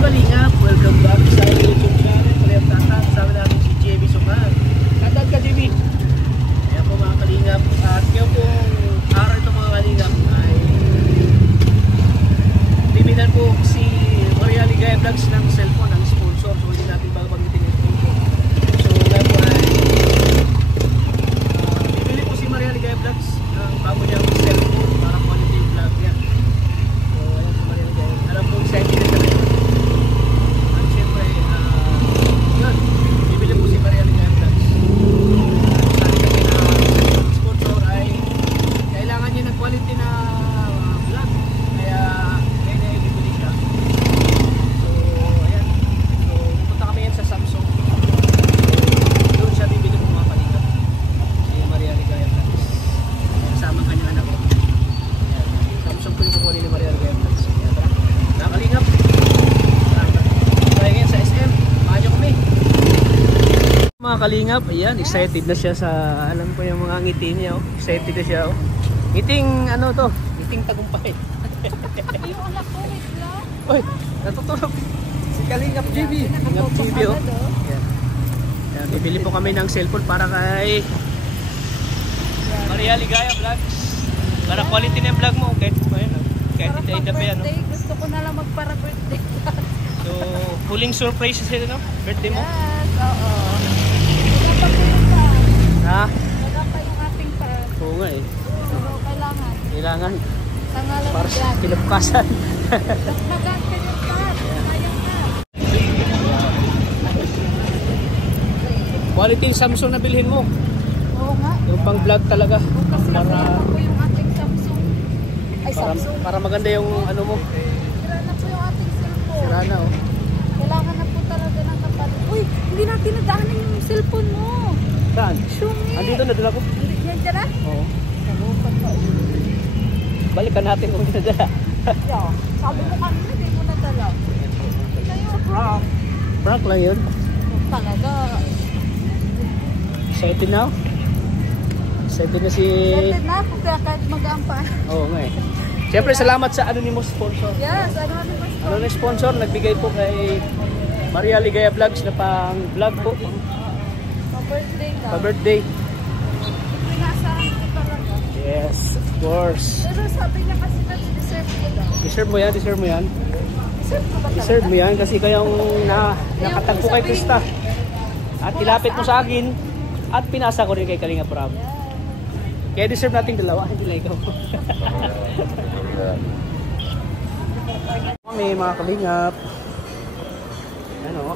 Kalingap, welcome back sa YouTube channel. Kuliang Tatang, kasama natin si JB Suman. Tatag ka, JB. Kaya po mga Kalingap, at ngayon pong araw ito mga Kalingap ay bibigyan po si Maria Ligaya Vlogs ng cellphone, ang sponsor. So hindi natin babanggitin yung sponsor. So ngayon po ay bibili po si Maria Ligaya Vlogs ng bago niyang cellphone para quality yung vlog niya. So ayan po Maria Ligaya. Alam po excited na siya rin. Quality na vlog, kaya ngayon ay bibili siya. So ayan, so punta kami yan sa Samsung. So doon siya bibili ng mga Kalingap, si Maria Ligaya Vlogs. Kasama ang kanyang anak ko. Ayan, Samsung po yung kukunin ni Maria Ligaya Vlogs. Ayan, tara, mga Kalingap, tayo ngayon sa SM, mahanyo kami. Mga Kalingap, ayan, excited na siya sa, alam ko yung mga ngiti niya, oh. Excited na siya, oh. Ngiting ano to? Ngiting tagumpay. Yung anak ko, wait lang. Uy, natutulog. Si Kalingap JB. Kalingap JB, oh. Yan. Yan, bibili po kami ng cellphone para kay Maria Ligaya Vlogs. Para quality na yung vlog mo. Kahit hindi ida pa yan. No? Gusto ko na lang magpara birthday. So, huling surprise sila, no? Birthday mo? Yes, oo. Wala pa po yung pa. Ha? Wala pa yung ating pa. Oo nga eh. Kailangan. Tangalan Para sa kinabukasan. Magaan ka yung pa. Sayang ka. Quality Samsung na bilhin mo. Oo nga. Yung pang vlog talaga. Bukas na Para po yung ating Samsung. Ay, Samsung. para maganda yung ano mo. Sira na po yung ating cellphone. Sira na, oh. Kailangan na po talaga ng kapalit. Uy, hindi natin nadaanan yung cellphone mo. Saan? Shumi. Andito na dala ko. Yan dyan na? Oo. Kalupan pa. Balikan natin kung dinadala. Yeah. Sabi mo kanina, hindi mo nadala. Kayo, prank. Prank lang yun. Talaga. Excited now? Excited na si... Excited na ako kaya kahit mag-aampan. Oo nga eh. Siyempre salamat sa anonymous sponsor. Yes, anonymous. Anonymous sponsor, nagbigay po kay Maria Ligaya Vlogs na pang vlog po. Pa-birthday ka. Pa-birthday. Pinasahan ko talaga. Yes, of course. Pero sabi niya kasi na deserve ko daw. Deserve mo yan, deserve mo yan. Deserve ko ba talaga? Deserve mo yan kasi kayong nakatagpo kay Krista. At ilapit mo sa akin at pinasa ko rin kay Kalinga Prab. Kaya deserve nating dalawa, hindi lang ikaw. Kami mga Kalingap. Ano?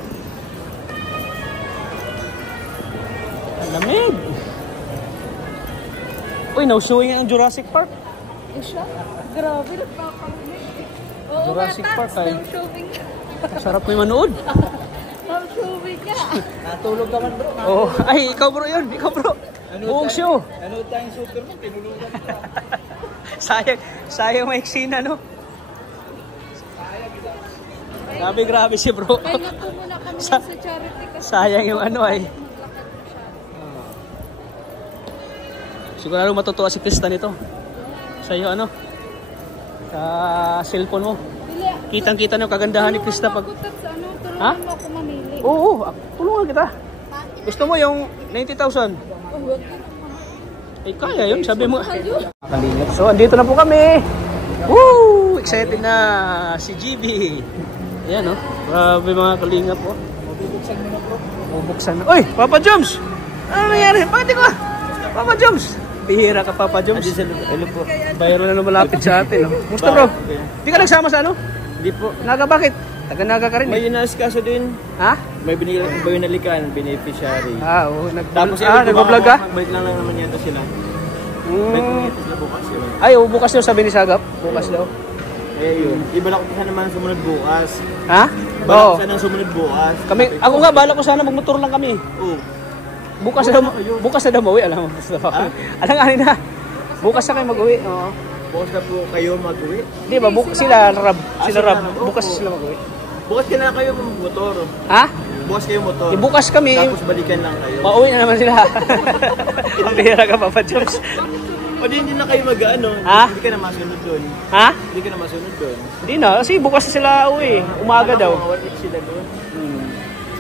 Ang lamig! Uy, no-showing ang Jurassic Park. Eh siya? Grabe, nagpapamig. Oo, Jurassic Park ay. showing niya. Sarap mo yung manood. Showing niya. Natulog ka man bro. Oh, ay, ikaw bro yun. Ikaw bro. Buong show. Ano tayong Superman? Tinulugan ko. Sayang may eksena, no? Grabe si bro. Kaya nga po muna kami sa charity kasi. Sayang yung ano ay. Sigurado matutuwa si Krista nito. Sa iyo ano? Sa cellphone mo. Kitang-kita na yung kagandahan ni Krista pag... Ha? Tulungan mo ako mamili. Oo, tulungan kita. Gusto mo yung 90,000? Eh, kaya yun, sabi mo. Kalingap. So, andito na po kami. Woo! Excited na si GB. Ayan, oh. Grabe mga Kalingap, oh. Bubuksan mo na bro. Bubuksan na. Uy! Papa Joms! Ano nangyari? Bakit ko? Papa Joms! Bihira ka, Papa Joms. Hello po. Bayro na malapit sa atin, oh. Musta, bro? Di ka nagsama sa ano? Hindi po. Naga, bakit? Taga-naga ka rin, May eh. inaasikaso din. Ha? May binalikan, beneficiary. Ah, oo. Tapos nag-vlog ka? Magbalik lang naman yata sila. Hmm. Sila bukas yun. Ay, oh, bukas daw sabi ni Sagap. Bukas daw. Eh yun. Ibalak ko sana naman sumunod bukas. Ha? Balak Oo. ko sana sumunod bukas. Ako nga, bala ko sana magmotor lang kami. Oo. Bukas na daw mauwi, alam mo. Alam nga na. Bukas na kayo mag-uwi. Oo. Bukas na po kayo mag-uwi. Di ba, sila Rab, Opo. bukas sila mag-uwi. Bukas ka na kayo motor. Ha? Bukas kayo motor. Bukas kami. Tapos balikan lang kayo. Pauwi na naman sila. Ang bihira ka, Papa Jones. O di hindi na kayo mag-ano. Ha? Hindi ka na masunod doon. Ha? Hindi ka na masunod doon. Hindi na, kasi bukas na sila uwi. Umaga daw. Mawawala sila doon.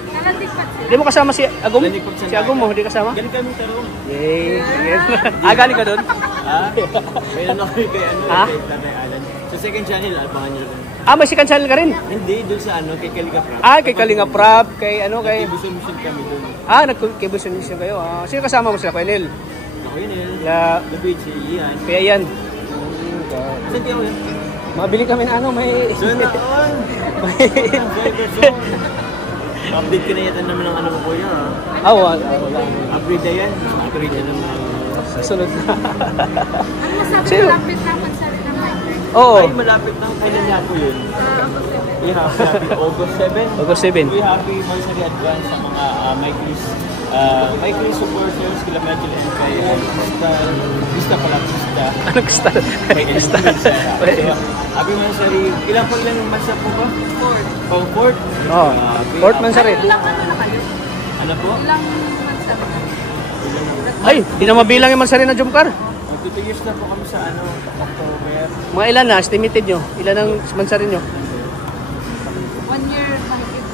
Nakatikpat sila. Hindi mo kasama si Agum? Nandikot sa Si Agum mo, hindi kasama? Galing kami tarong. Yay! Galing ka doon? Ha? Mayroon ako kay ano, Ha? kay Tatay Alan. Sa second channel, abangan nyo lang. May second channel ka rin? Hindi, doon sa ano, kay Kalinga Prab. Kay Kalinga Prab, kay ano, kay... Nagkibusun-busun kami doon. Nagkibusun mission kayo. Sino kasama mo sila? Kuya Nel? Ako yun eh. La... David, si Ian. Kaya yan. Saan di ako yun? Mabili kami na ano, may... Doon na on! Driver zone! Update ka na yata naman ng ano ko kuya ha? Wala. Upgrade na yan. Upgrade na naman. Sunod na. Ano masabi Sino? malapit na magsari ng migrant? Oo. Ay, malapit lang. Kailan niya po yun? We happy August 7. August 7. We happy Marjorie Advance sa mga Mike supporters, kila Medjil and kay Krista pala, Krista. Ano gusto? May Gusto. Happy Marjorie. Ilang po ilang months na po ba? 4. Pang 4? Oo. Fourth man sa rin. Ilang ano na kayo? Ano po? Ilang magsari na? Ay, di na mabilang yung mansari na Jumcar. Mag 2 years na po kami sa ano, October. Mga ilan na, estimated nyo? Ilan ang mansari nyo? 1 year mahigit.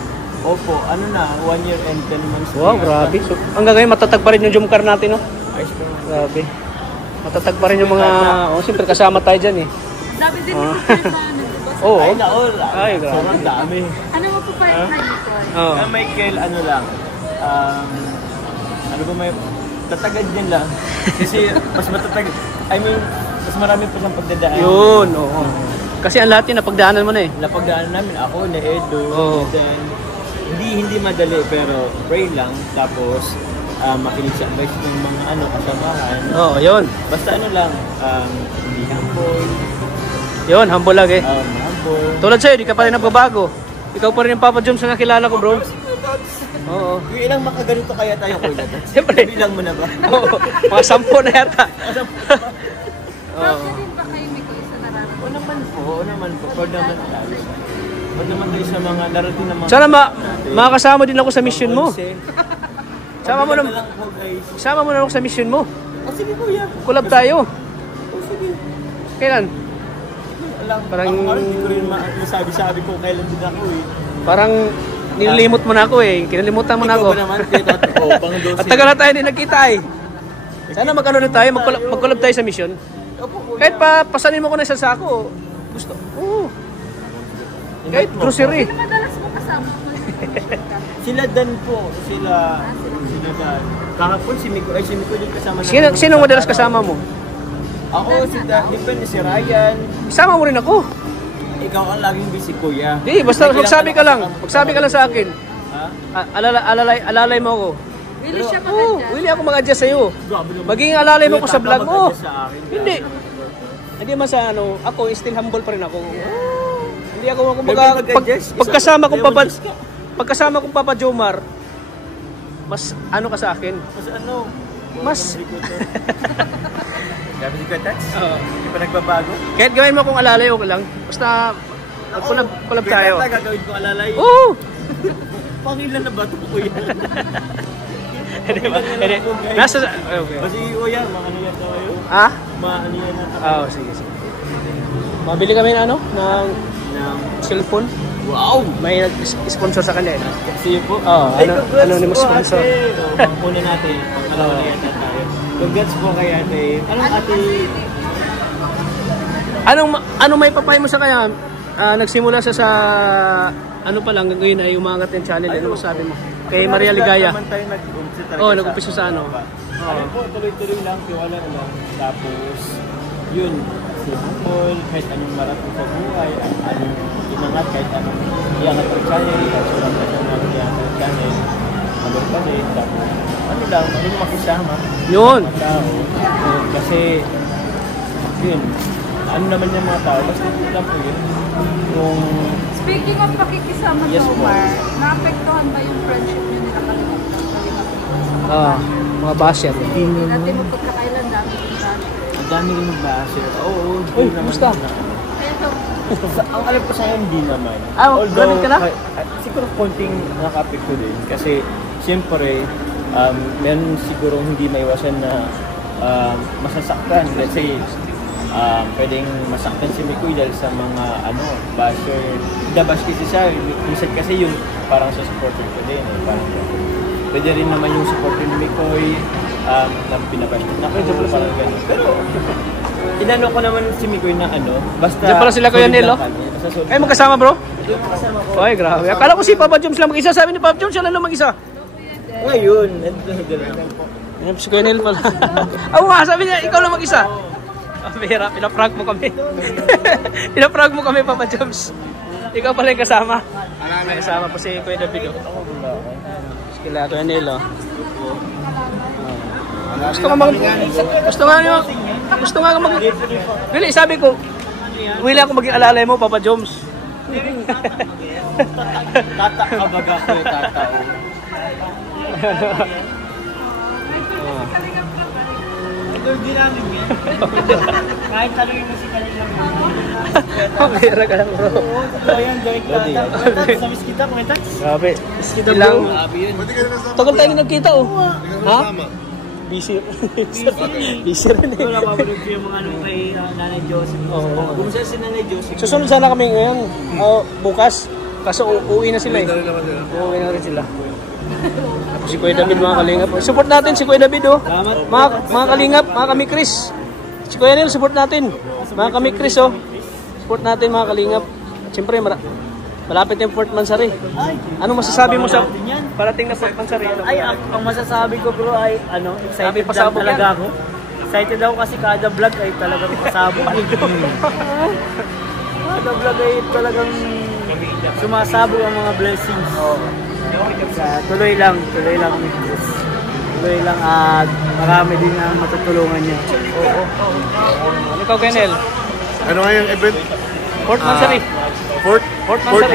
Opo, ano na, 1 year and 10 months. Wow, grabe. So, hanggang ngayon matatag pa rin yung Jumcar natin, no? Ayos po. Grabe. Matatag pa rin yung mga... siyempre kasama tayo dyan, eh. Sabi din ni Michael na nagdiba sa... Oo. Ay, naol. Ay, grabe. Sobrang dami. Ano mo po pa yung Michael? Oo. Michael, ano lang, ano ba may, tatagad niyan lang. Kasi mas matatag, I mean, mas marami pa siyang pagdadaan. Yun, oo. Kasi ang lahat yun, napagdaanan mo na, eh. Napagdaanan namin, ako, ni Edo, Oo. and then, hindi madali, pero pray lang, tapos, makinig sa advice ng mga kasamahan. Oo, yun. Basta ano lang, hindi humble, Yun, humble lang, eh. humble. Tulad sa'yo, di ka pa rin nagbabago. Ikaw pa rin yung Papa Joms na nakilala ko, bro. Oo. Yung ilang makaganito kaya tayo, Kuya Dad? Siyempre. Bilang mo na ba? Oo. Mga 10 na yata. Kasi din ba kayo may kuya sa nararamdaman? Oo naman po. Pag naman tayo sa mga darating na mga... Sana makakasama din ako sa mission mo. Sama mo na, lang po guys. sama mo na ako sa mission mo. Sige kuya. Collab tayo. Sige. Kailan? Alam, Parang- ako hindi ko rin masabi-sabi ko kailan din ako eh. Parang nilimot mo na ako, eh. Kinalimutan mo na ako. Ikaw ba naman? Pang 12. At tagal na tayo din nagkita, eh. Sana mag-ano na tayo, mag-collab tayo sa mission. Opo kuya. Kahit pasanin mo ko na sa sako. Gusto. Oo. Kahit grocery. Sino madalas mo kasama? Sila Dan po. Sila Dan. Kahapon si Miko din kasama Sino madalas kasama mo? Ako, si Dan. Depende si Ryan. Isama mo rin ako. Ikaw ang laging busy kuya. Di, basta May magsabi ka lang. kailangan Magsabi ka lang sa akin. Ha? Alalay mo ako. Really siya Oo, mag-adjust? willing ako mag-adjust sa'yo. Grabe naman. Magiging alalay mo ko sa vlog mo. Mag-adjust sa akin. Hindi. Hindi man sa ano, ako still humble pa rin ako. Hindi ako kumbaga Maybe mag-adjust. pagkasama kong Papa Jomar, mas ano ka sa akin? Mas ano? Mas Grabe si Katats? Oo. Hindi pa nagbabago? kahit gawin mo kung alalay okay lang. Basta collab tayo. Kaya gagawin ko alalay. Oo. Pangilan na ba ito kuya? Hindi ba? Hindi. Nasa okay. Kasi kuya, maano yan tayo? Ah? Maano yan na Oo, sige. Mabili kami ng ano, ng cellphone. Wow! May nag-sponsor sa kanya, eh. See you po. Oo, anonymous sponsor. Panguna natin. Pangalawa na yata tayo. Congrats po kay ate. Anong ate? Anong may papay mo sa kanya? Nagsimula siya sa ano pa lang, ngayon ay umangat yung channel. Ano masabi mo? Kay Maria Ligaya. Naman tayo nag-umpisa talaga. Oo, nag-umpisa sa ano. Ano po, tuloy-tuloy lang, tiwala lang. Tapos, yun, simple, kahit anong marating sa buhay, anong inangat, kahit anong iangat ang channel, tapos walang ka siya ng iangat ang channel, ano pa rin, tapos, ano lang, makisama. Yun. Mga tao. Kasi, yun, ano naman yung mga tao, basta lang po yun. Yung, Speaking of pakikisama, Yes, po. Jomar, naapektuhan ba yung friendship niyo nila Kalinga? Mga basher. Hindi natin mo pagkakailan dami yung dami. ang dami rin ba-share. Oo, Uy, naman kumusta? na. Ito, Ang alam ko sa'yo, hindi naman. grabe ka na? Siguro konting nakapekto din. Kasi, siyempre, meron siguro hindi maiwasan na masasaktan. Let's say, pwedeng masaktan si Mikoy dahil sa mga basher. Dabash kasi siya, minsan kasi yung parang sa supporter ko din. Parang, pwede rin naman yung supporter ni Mikoy na pinabash na ako, parang gano'n. Pero, inano ko naman si Mikoy na basta... Diyan pala sila Kuya Nel, oh. Ay, magkasama bro? Ay, grabe. Akala ko si Papa Joms lang mag-isa. Sabi ni Papa Joms, siya lang mag-isa. Ngayon, Ayan, si Kuya Nel pala. Oo nga, sabi niya, ikaw lang mag-isa. Bihira, pinaprank mo kami. Pinaprank mo kami, Papa Joms. Ikaw pala yung kasama. May kasama pa si Kuya David. Kila Kuya Nel, oh. Gusto nga mag... Really, sabi ko, wala ako maging alalay mo, Papa Joms. Tata ka baga ko yung tata. Idol din namin yan. Kahit talawin mo si Kalingap. Pambira ka lang, bro. Ayan, joint tata. Samis kita, mga tax. Grabe. Kita lang. Tagal tayo nagkita, oh. Ha? Busy. Busy rin eh. Wala pa ba yung mga kay Nanay Joseph? Oo. Kumusta si Nanay Joseph? Susunod sana kami ngayon. Bukas. Kaso uuwi na sila eh. Uuwi na rin sila. Tapos si Kuya David, mga kalingap. Support natin si Kuya David, oh. Mga kalingap, mga kami Chris. Si Kuya Nel, support natin. Mga kami Chris, oh. Support natin, mga kalingap. At siyempre, malapit yung Fort Mansari. Ano masasabi mo sa parating na Fort Mansari? Ay, ang masasabi ko bro ay excited lang talaga ako. Excited ako kasi kada vlog ay talagang pasabog. Kada vlog ay talagang sumasabog ang mga blessings. Tuloy lang kami Diyos. Tuloy lang at marami din ang matutulungan niya. Ikaw, Kenel? Ano nga yung event? Fort Mansari. Fort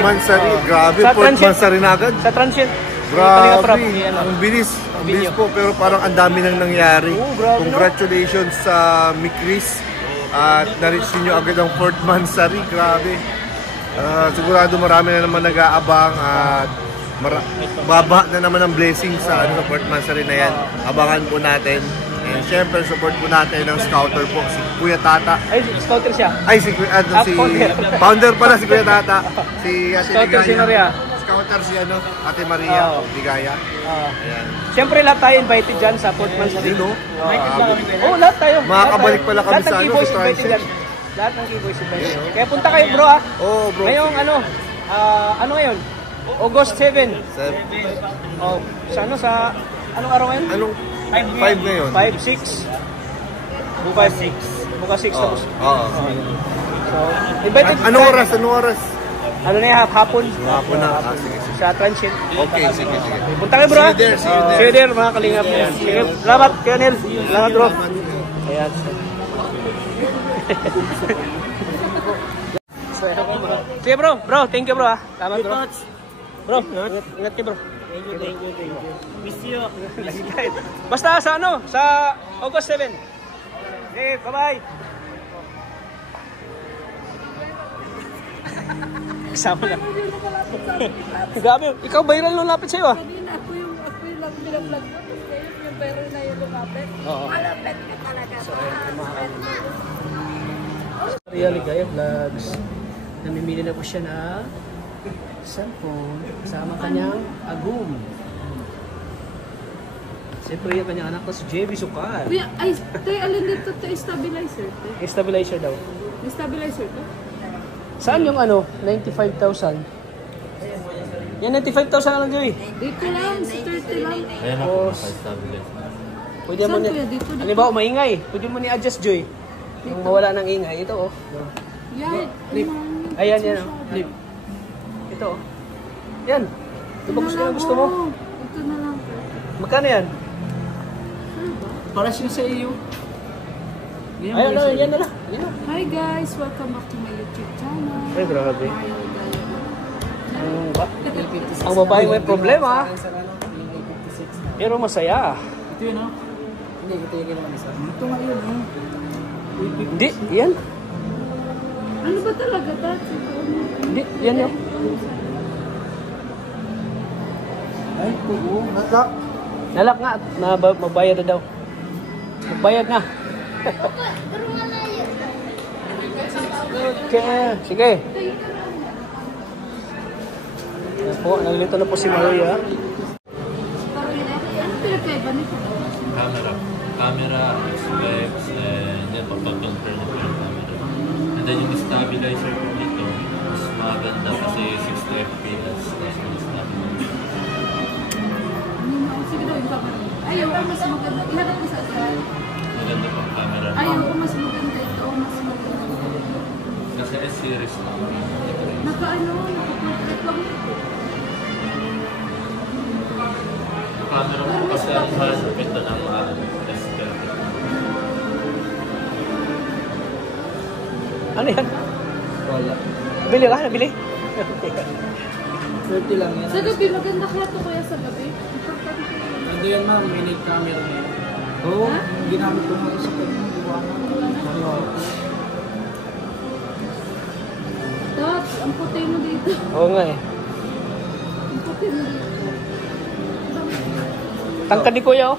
Mansari. Grabe, Fort Mansari na agad. Sa transient. Grabe, ang bilis. Ang bilis po, pero parang ang dami nang nangyari. Congratulations sa Mikris. At na-reach niyo agad ang Fort Mansari. Grabe. Sigurado marami na naman nag-aabang at baba na naman ang blessing sa Fort Mansari na yan. Abangan po natin. And syempre, support po natin ng scouter po, si Kuya Tata. Ay, scouter siya. Ay, si founder pala si Kuya Tata. Si Ate Scouter si Maria. Scouter si Ate Maria Ligaya. Ayan. Siyempre, lahat tayo invited dyan sa Fort Mansari. Oo, lahat tayo. Makakabalik pala kami lahat sa ng Keyboys invited dyan. Lahat ng Keyboys invited. Kaya punta kayo, bro, ha? Oo, bro. Ngayong ano ngayon? August 7. Oh, sa anong araw ngayon? Anong 5 ngayon? 5, 6. Bukas 6. Bukas 6 tapos. Oo. So, invited. Anong oras? Ano na yan? Hapon. Hapon na. Sige. Sa transient. Okay, sige. Punta kayo, bro. See you there. See you there, mga kalingap. Sige, salamat, Kuya Nel. Salamat, bro. Ayan. Sige, bro. Thank you, bro, ha. Salamat, bro. Bro, ingat kayo, bro. Thank you. Miss you. Basta sa August 7. Okay, bye-bye. Kasama na. Grabe, ikaw viral nung lapit sa'yo, ah. Kanina ako yung lang binablog ko. Tapos yung viral na yung lumapit. Oo. Malapit ka talaga. Maria Ligaya Vlogs. Namimili na po siya na cellphone kasama kanyang agum. Siyempre yung kanyang anak na si JB Sukat. Kuya, alin dito to stabilizer? Stabilizer daw. May stabilizer to? Saan yung 95,000? Yan, 95,000 lang, Joy. Dito lang, sa 30 lang. Ayan ako, stabilize. Pwede mo Saan ni... kuya? Dito? Halimbawa, maingay. Pwede mo ni-adjust, Joy. Yung mawala ng ingay. Ito, oh. Yan. Flip. Ayan, yan, oh. Flip. Ito, oh. Yan. Ito ba gusto mo? Ito na lang. Magkano yan? Para siya sa iyo. Ayun na, yan na lang. Yan na. Hi guys, welcome back to my YouTube channel. Ay, grabe. Mario Ligaya. Ang babae may problema. Pero masaya. Ito yun, no? Hindi, ito yung ginawa isa. Ito nga yun, no? Hindi, yan. Ano ba talaga dati? Hindi, yan yun. Ay, oo. Naka. Nalak nga, mabayad na daw. Magbayad na. Okay, sige. Ayan po, nalilito na po si Maria. Camera, specs, and then pagpag-confirm na po yung camera. And then yung stabilizer po dito, mas maganda kasi 60 fps. Tapos yung stabilizer. Ayaw ko mas maganda. Ilagay ko sa atin. Maganda pang camera. Ayaw ko mas maganda ito. Mas maganda. Kasi S-series na. Naka-ano, naka-portrait lang ito. Yung camera mo kasi ang mahal sa pinto ng S-perfect. Ano yan? Wala. Bili ka? Nabili? 30 lang yan. Sa gabi, maganda kaya ito kuya sa gabi. Ano yan ma'am, minute camera na yan. Oo, ginamit ko nga sa pag-iwanan. Dad, ang puti mo dito. Oo nga eh. Ang puti mo dito. Tangkad ni Kuya oh.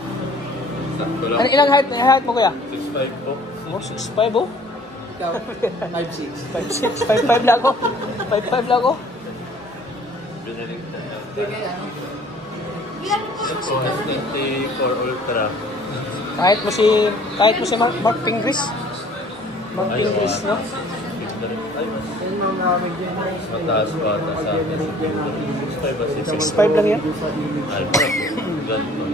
Sakto lang. Ano, ilang height mo Kuya? 6'5 po. Oh, 6'5 oh. Ikaw, 5'6". 5'6", 5'5 lang ako. 5'5 lang ako. Binaling Ilan po Ito po, S24 Ultra. Kahit mo si Mark Pingris. Mark Pingris, no? Mataas pa ata sa 6'5 ba? 6'5 lang yan. Ay, ganito.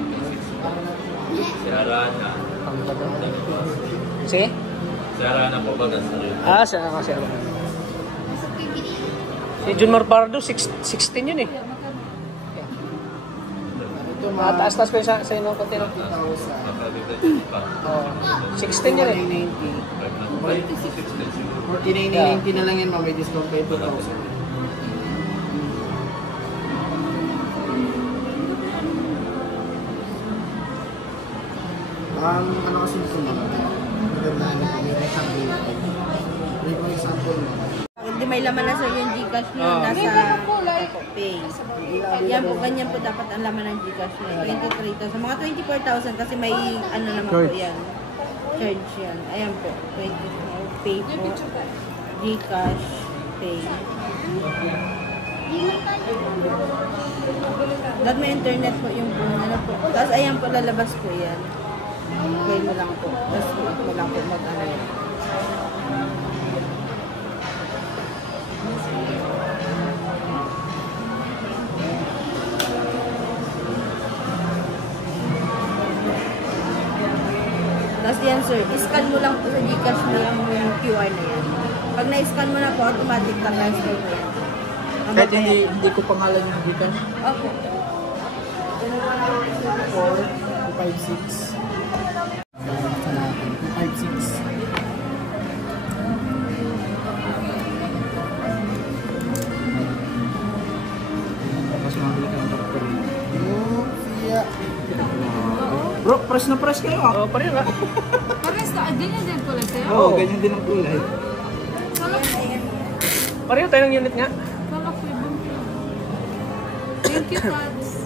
Si Arana. Sige? Si Arana po ba nasa rin? Ah, siya nga siya. Si Junmar Pardo, 16 yun eh. Mataas-taas ko yung sa inyo ng konti. Makalimutan pa. Oh, 16 yun eh. 49.90 na lang yan, may discount kayo 2,000. Ano kasi ito naman? Maganda na may rectangle. May kung example mo. Hindi may laman na sir yung Gcash nyo, nasa Pay. Yan po, ganyan po dapat ang laman ng Gcash nyo. 23,000. Mga 24,000 kasi may ano naman po yan. Charge yan. Ayan po. 20 Pay po. Gcash. Pay. Lahat may internet po yung phone. Ano po. Tapos ayan po, lalabas po yan. Pay mo lang po. Tapos mo lang po mag-ano yan. Tapos yan sir, iscan mo lang po sa Gcash mo yung QR na yan. Pag na-scan mo na po, automatic ka-transfer mo yan. Kahit hindi ko pangalan yung Gcash. Opo. 4, 256. 256. Tapos mabili ka ng doktor. Bro, press na press kayo ah. Oh, pareho nga. Pares ka, ganyan din kulay sa'yo. Oo, ganyan din ang kulay. Pareho tayo ng unit nga. Kala ko ibang thank you, Tats.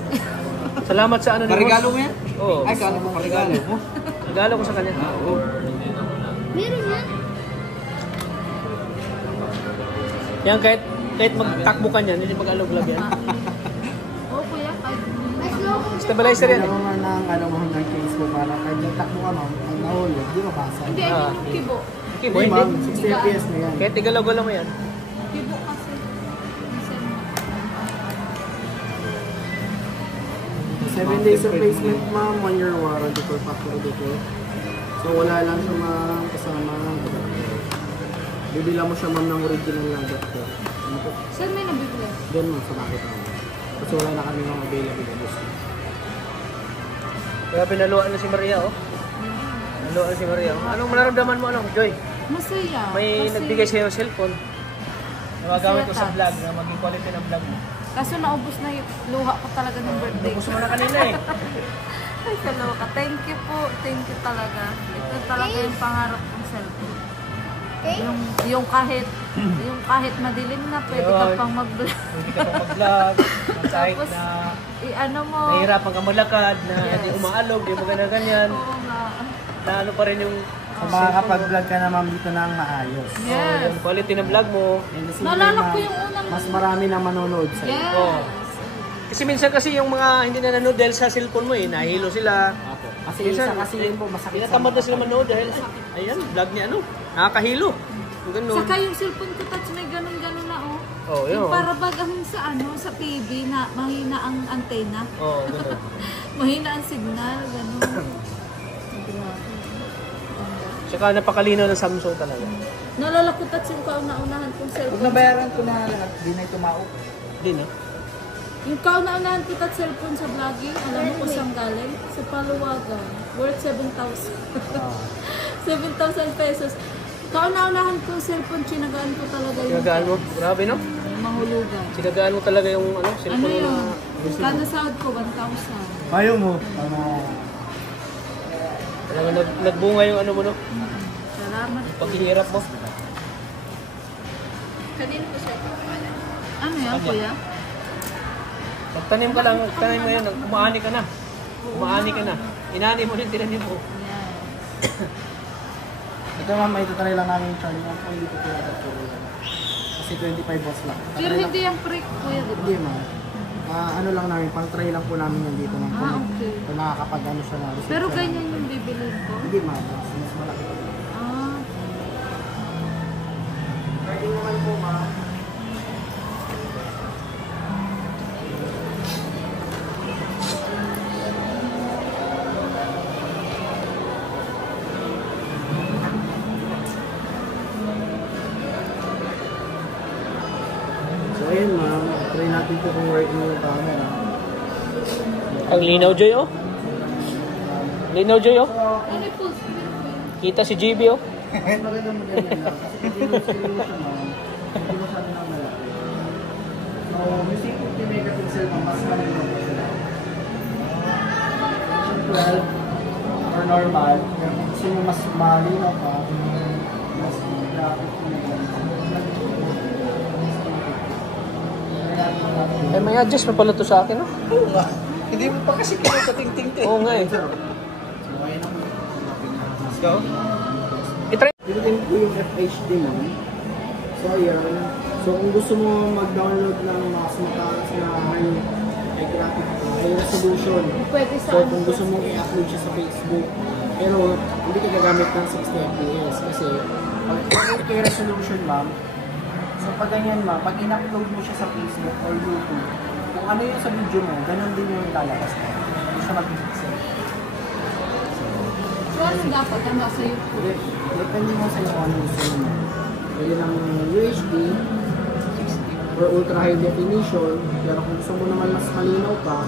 Salamat sa ano ni Parigalo mo yan? Oo. Ay, kala mo parigalo mo? Regalo ko sa kanya. Oo. Meron yan. Yan kahit magtakbo ka niyan, hindi mag-alog-lag yan. Oo kuya, kahit Stabilizer yan eh. Alam mo nga ng ano mo hanggang case mo para kahit nagtakbo ka ma'am, pag nahuli, di mabasa. hindi, ay yung kibo. Okay, Hindi boy, ma'am, hindi. 60 FPS na yan. Kahit igalaw-galaw mo yan. Kibo kasi. Minsan mo. 7 days replacement ma'am, 1 year warranty for factory defect. So wala lang siya ma'am kasama ng adapter. Bibila mo siya ma'am ng original na adapter. Ano po? Saan may nabibili? Doon ma'am sa nakita mo. Kasi wala na kami mga available na gusto. Kaya pinaluan na si Maria oh. Pinaluan na si Maria. Anong manaramdaman mo Joy? Masaya. May Kasi- nagbigay sa'yo ng cellphone. Na magamit ko sa vlog, na maging quality ng vlog mo. Kaso naubos na yung luha ko talaga ng birthday. Gusto mo na kanina eh. Ay, kaloka. Thank you po. Thank you talaga. Ito talaga yung pangarap kong cellphone. Yung kahit madilim na, pwede ka Yun. pang mag-vlog. Hindi ka pang mag-vlog. Kahit Tapos, na i-ano mo. nahihirapan ka malakad, na hindi umaalog, hindi mo ganyan-ganyan. Oo nga. na ano pa rin yung So makakapag-vlog ka naman dito ng maayos. Yes. yung quality ng vlog mo. And the same Naalala time, ko yung unang... mas marami na manonood sa'yo. Yes. Oo. Kasi minsan kasi yung mga hindi na nanood dahil sa cellphone mo nahilo sila. Kasi Minsan, isa kasi yun po, masakit sa tinatamad na sila manood dahil ayan, vlog ni ano, nakakahilo. Yung ganun. Saka yung cellphone ko touch may ganun-ganun na oh. Oh, yun. Yung para bagang sa ano, sa TV na mahina ang antena. Oo, ganun. Mahina ang signal, ganun. Tsaka napakalinaw ng Samsung talaga. Nalala ko touch yung kauna-unahan kong Pag cellphone. nabayaran ko na lahat, di na ito maup. Din, no? Yung kauna-unahan ko touch cellphone sa vlogging, alam mo kung saan galing? Sa Paluwagan. Worth 7,000. 7,000 pesos. Kauna-unahan kong cellphone, chinagaan ko talaga yung Sinagaan mo? Grabe, no? mahulugan. Sinagaan mo talaga yung ano, Ano cellphone mo yun? na... Kada sahod ko, 1,000. Ayaw mo. Talaga nagbunga yung ano mo, no? Salamat. Paghihirap mo. Ano yan, kuya? Magtanim ka lang, tanim mo yan, umaani ka na. Umaani ka na. Inani mo rin, tinanim mo. Yan. Ito ma'am, may tutry lang namin yung charge ma'am. Hindi ko kaya ito. Kasi 25 watts lang. Pero hindi yung freak, kuya, di ba? Hindi ma'am. Ano lang namin, pang try lang po namin yan dito ma'am. Okay. Kung nakakapag-ano siya na. Pero ganyan yung bibilin ko. Hindi ma'am, mas malaki. Ah, Pwede naman po ma'am. So ayun ma'am, try natin po kung working yung camera. Ang linaw, Joy, oh. Linaw, Joy, oh. ano po? Kita si GB, oh. Mas maganda mo ganyan lang. Kasi continuous solution ma'am, hindi masyado nang malaki. So, yung 50 megapixel ma'am, mas malinaw po siya. 12 or normal, gusto nyo mas malinaw pa, mas graphic yung Eh, may adjust mo pala to sa akin, oh. Hindi mo pa kasi kinakating-ting Oo nga, eh. So, ayun ako. Let's go. I-try. Dito din po yung FHD ma'am. So ayan. So kung gusto mo mag-download ng mga mataas na high graphic resolution. Pwede sa So kung gusto mo i-upload siya sa Facebook. Pero hindi ka gagamit ng 60 fps kasi pag 8K resolution ma'am. So pag ganyan ma'am, pag in-upload mo siya sa Facebook or YouTube, kung ano yung sa video mo, ganun din yung lalabas mo. Hindi siya mag-pixel. So, ano dapat ang nasa YouTube? Depende mo sa kung ano gusto mo. Pwede ng UHD or ultra high definition. Pero kung gusto mo naman mas malinaw pa,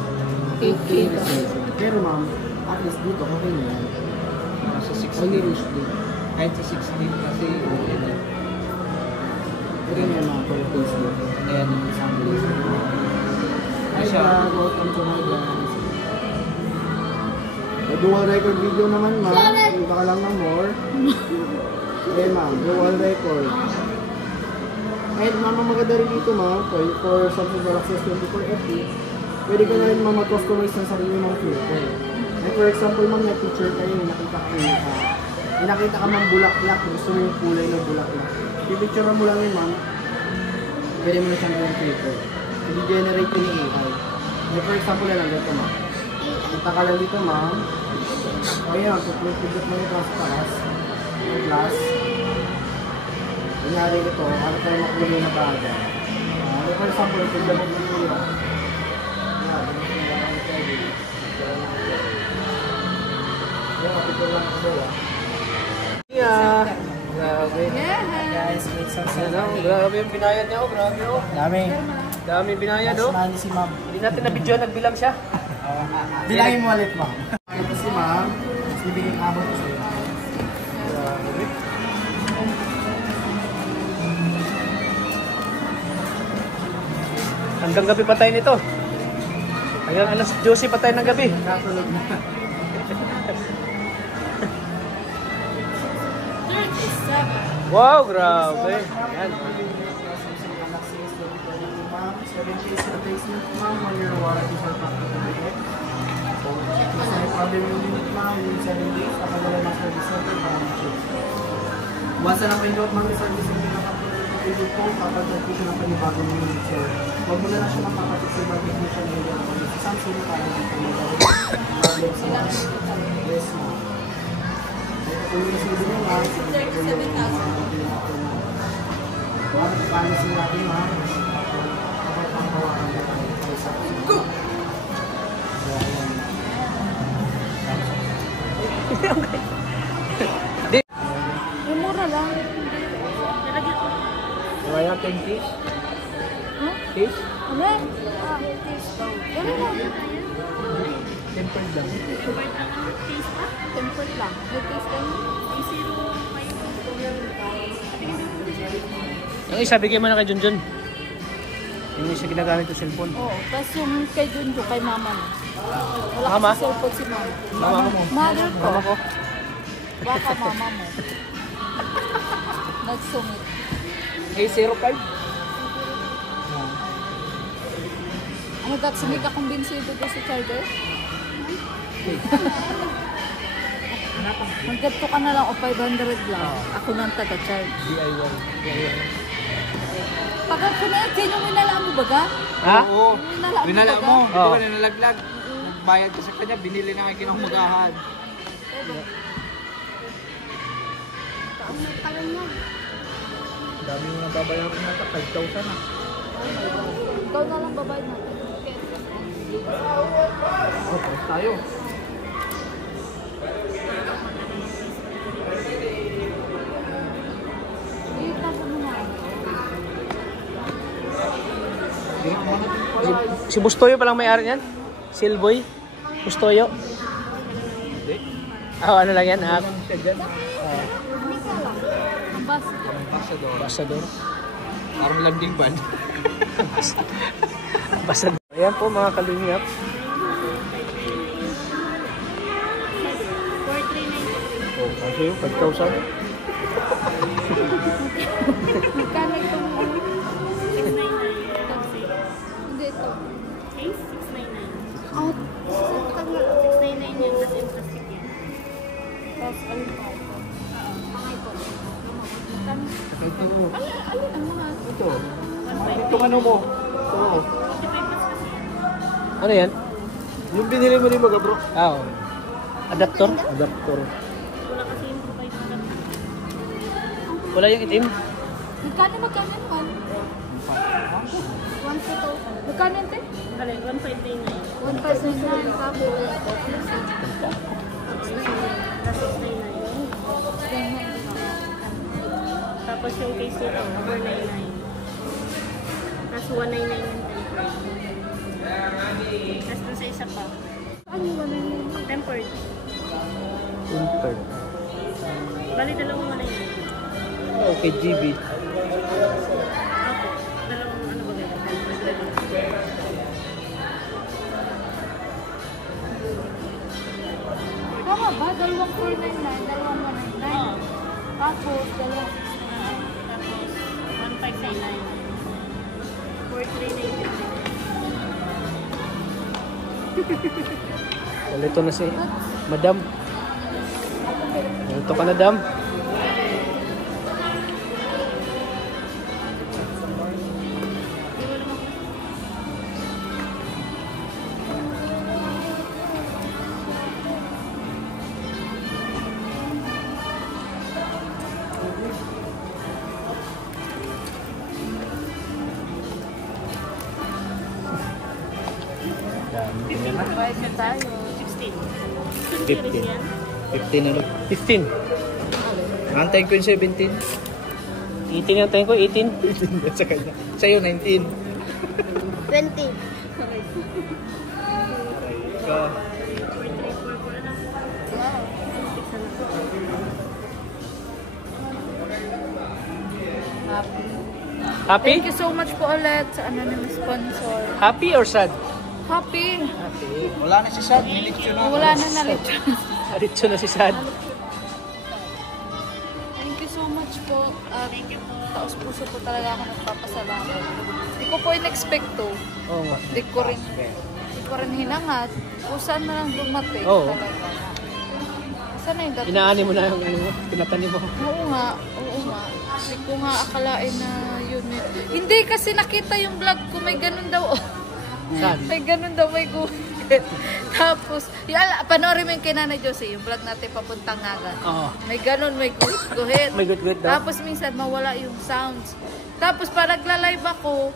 8K resolution. Pero ma'am, at least dito, okay na yan. Nasa 60. Only UHD. Kahit sa 60 kasi Okay na yan mga for Facebook. ayan. Hi vlog, welcome to my vlog. Dual record video naman ma'am. Punta ka lang ng more. Okay ma'am, dual record. Kahit ma'am, maganda rin dito ma'am, for Samsung Galaxy S24FE, pwede ka na rin ma'am mag-customize ng sarili mong filter. Like for example ma'am, na-picture kayo, nakita ka ma'am bulaklak, gusto mo yung kulay ng bulaklak. I-picture mo lang yun ma'am, pwede mo na siyang gawin filter. I-generate yun yung AI. Like for example na lang dito ma'am. Punta ka lang dito ma'am. O yan, pupulot mo yung taas yung glass. Kunyari ito, ano tayo makulay na bagay. For example, ito gamit mo yung Yeah. Grabe. guys, wait some Ano, grabe yung binayad niya, oh. Grabe, oh. Dami. Dami binayad, oh. Mali si ma'am. Hindi natin na-video, nagbilang siya. Bilangin mo ulit ma'am. Ito si ma'am. Bibigyan abot ko sa'yo. Grabe. Hanggang gabi pa tayo nito. Hanggang alas 12 pa tayo ng gabi. Katulog na. Wow, grabe. Yan. Ma'am, 7 days replacement ma'am, 1 year warranty for factory. Kasi may problem yung unit ma'am, yung 7 days, kapagala ng service center para ma-check. Once na napindot ma'am yung service center na kapag po, kapag nagpito ng panibagong unit. So, huwag mo na lang siya mapapatid sa ibang technician nila. Sa Samsung para dito mag-problem sa mga. Yes ma'am. Kung yung resibo nyo ma'am, 37,000. Paano sinabi ma'am? Kapag panghawakan nyo tayo sa Go! Yung mura lang. Kaya 10 case? Huh? Case? Ano? Ano lang? Tempered lang. Tempered lang. May taste lang. Yung isa, bigay mo na kay Junjun. Yung isa ginagamit yung cellphone. Oo. Tapos yung kay Junjo, kay mama mo. Wala Mama? kasi cellphone si mama. Mama mo. Mother ko. Mama ko. Baka mama mo. Nagsumit. A05? Ano dat, sumit akong binsido ko sa charger? Magkadto ka na lang o 500 lang. Ako nang taga-charge. DIY. Pagkat ko na yan, sino minalaan mo baga? Ha? Oo. Winala Winala mo. Di Oo. ba nalaglag? Nagbayad ka sa kanya, binili na kayo kinamagahan. Dami mo nababayaran na 5,000 na. Ikaw na lang babayad natin. Okay, tayo. Si Bustoyo palang may-ari niyan? Silboy? Bustoyo? Ano lang yan? Ambassador. Parang landing band. Ambassador. Ayan po mga kalingap. Oh, kasi yung 5,000. Magkano itong ano? 699. Hindi ito. Case 699. Oh, 699 yan kasi plastic yan. tapos ano pa ito? Mga ito. Magkano? Ito. Alin ang mga? Ito. Itong ano mo. Ito. 45 plus kasi yan. Ano yan? Yung binili mo rin mga bro. Oo. Adapter? Adapter. Wala kasi yung provide na lang. Wala yung itim? Magkano naman? 1,200. Magkano yun, te? Alin, 1599. 1,599. Tapos, Tapos 699. Tapos yung case nito, 499. Tapos 199 yung tempered. Tapos dun sa isa pa, ano yun? tempered. Tempered. Bali, dalawang 199. Okay, GB. Ako, dalawang ano ba ganyan? Tama ba? Dalawang 499, dalawang 199. Oo. Tapos, dalawang Tapos, 1599. 4399. Nalito na si Madam. Nalito ka na, Dam. bayad na tayo. 16. 15. yan. 15 ano? 15. Antayin ko yung 17. 18 yung tayo ko, 18. 18 sa kanya. Sa'yo, 19. 20. So, 4344 na. Happy? Thank you so much po ulit sa anonymous sponsor. Happy or sad? Happy! Wala na si Sad. Nileksyon na. Wala na na-lecture. Haritso na si sad. Thank you so much po. Thank you po. Taos puso po talaga ako nagpapasalamat. Hindi ko po in-expect to. Oo nga. Hindi ko rin ko rin hinangat. Kung saan na lang dumating Oo. talaga. Saan na yung dating? Inaani mo na yung ano mo, tinatanim mo. Oo nga. Hindi ko nga akalain na yun. Hindi kasi nakita yung vlog ko, may ganun daw. Saan? May ganun daw, may guhit. Tapos, panoorin mo yung kay Nanay Josie, yung vlog natin papuntang Naga. Oo. May ganun, may guhit. May good daw. Tapos minsan mawala yung sounds. Tapos pag nagla-live ako,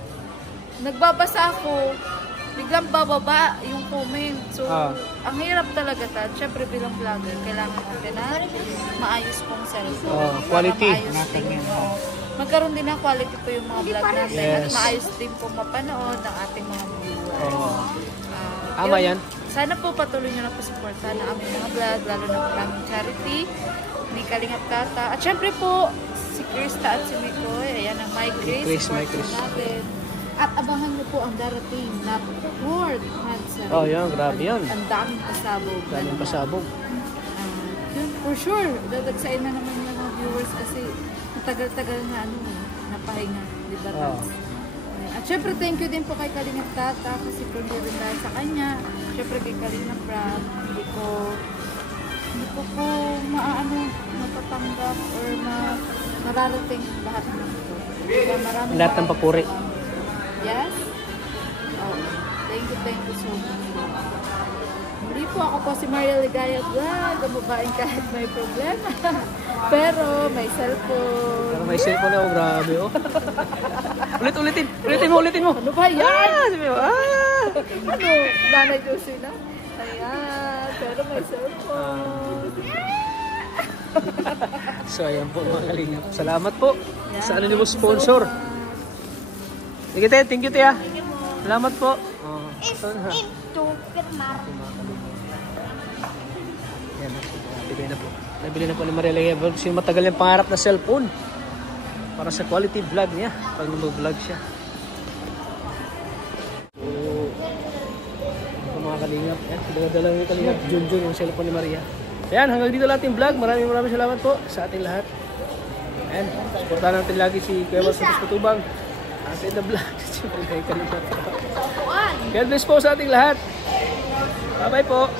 nagbabasa ako, biglang bababa yung comment. So, ang hirap talaga ta. Siyempre bilang vlogger, kailangan natin na maayos pong cellphone. Quality. Magkaroon din ng quality po yung mga vlog natin. At Yes. maayos din po mapanood ng ating mga viewers. Tama yan. Sana po patuloy nyo na po support. Sana aming mga vlog, lalo na po aming charity, ni Kalingap Tata. At syempre po, si Krista at si Mikoy. Ayan ang My Grace. Support po natin. At abangan nyo po ang darating na 4th Hansa. Oh, yan. Grabe yan. Ang daming pasabog. Daming pasabog. Yun, for sure. Dadagsain na naman yung mga viewers kasi matagal-tagal na napahinga. Diba, Tats? At syempre, thank you din po kay Kalingap Tata kasi kung rin dahil sa kanya. Syempre kay Kalingap Brad, hindi ko po matatanggap or mararating lahat ng ito. Kaya maraming Lahat ng papuri. Yes? Oh, thank you so much. Hindi po ako po si Maria Ligaya Vlog, ang babaeng kahit may problema. Pero may cellphone. Pero may cellphone ako, grabe oh. Ulitin mo. Ano ba yan? Sabi mo, Ano? Nanay Josie na? Ayan, pero may cellphone. So ayan po mga Kalingap. Salamat po sa ano niyo sponsor. Sige te, thank you te ah. Salamat po. Yan, nabili na po ni Maria Ligaya Vlog yung matagal yung pangarap na cellphone para sa quality vlog niya pag mag-vlog siya. So mga Kalingap, dala ni Kalingap Junjun yung cellphone ni Maria. Ayan, hanggang dito lahat yung vlog. Maraming salamat po sa ating lahat. Ayan, supportahan natin lagi si Kuya Bal sa Kutubang. At in the vlog, siyempre kay Kalingap. God bless po sa ating lahat. Bye-bye po.